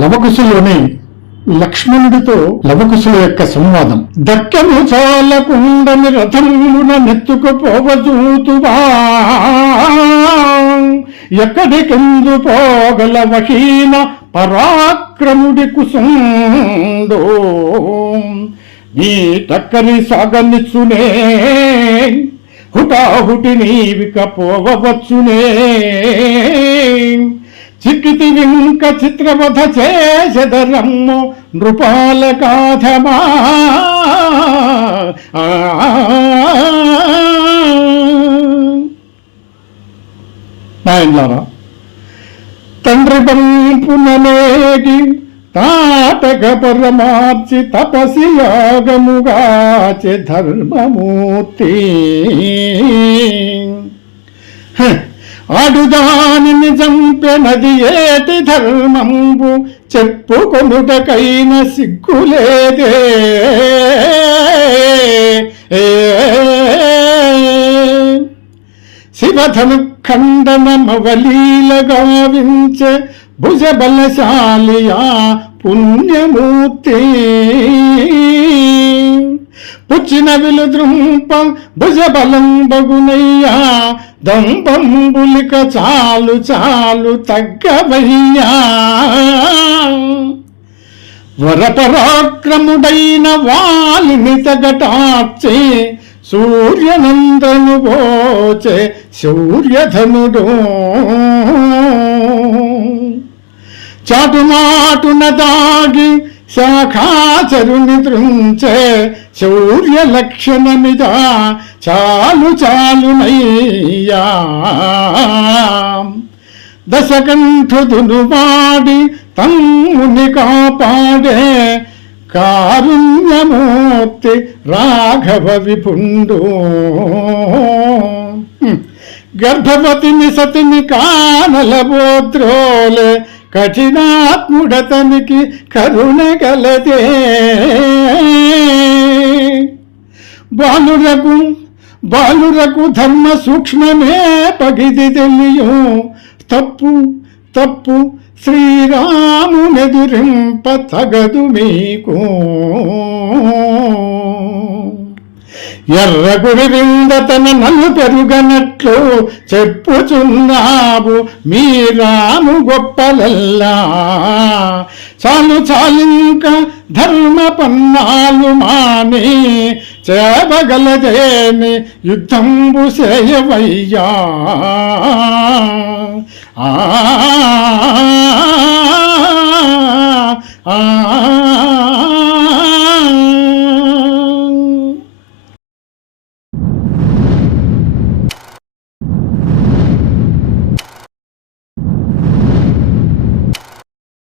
లవకుశలోని లక్ష్మణుడితో లవకుశుల యొక్క సంవాదం. దక్కను చాలకుండని రథమున నెత్తుకుపోవజూతువా, ఎక్కడికెందు పోగల వహీన పరాక్రముడి కుసుందో, నీ టక్కరి సాగనిచ్చునే హుటాహుటి నీవిక పోవచ్చునే, చిక్కితి వింక చిత్రవధ చేసెదరమ్ము నృపాల కాథమా. నాయనలారా, తండ్రి బంపుననేగి తాటక పరమార్చి తపసి యాగముగాచె ధర్మమూర్తి, ఆడుదానిని చంపెనది ఏటి ధర్మంబు చెప్పుకొనుటకైన సిగ్గులేదే. శివధను ఖండనమవలీల గావించే భుజబలశాలియా పుణ్యమూర్తి, పుచ్చిన విలుద్రుంప భుజబలం బగునయ్యా, దంబంబులిక చాలు చాలు తగ్గవయ్యా. వరపరాక్రముడైన వాలిని తగటార్చే సూర్యనందను పోచే సూర్యధనుడు, చాటుమాటున దాగి శాఖాచరుని త్రుంచే శౌర్య లక్షణమిద చాలు చాలునయ్యా. దశకంఠుదును వాడి తమ్ముని కాపాడే కారుణ్యమూర్తి రాఘవ విపుండు, గర్భవతిని సతిని కానలబోద్రోలే కఠినాత్ముడతనికి కరుణ గలదే. బాలురకు ధర్మ సూక్ష్మమే పగిది తెలియు, తప్పు తప్పు శ్రీరామునెదురింప తగదు మీకు. ఎర్రగుడి వింద తన నన్ను పెరుగనట్లు చెప్పుచున్నావు మీ రాము గొప్పలల్లా. చాలు చాలింక ధర్మ పన్నాలు మాని చేవగలదేని యుద్ధంబు చేయవయ్యా.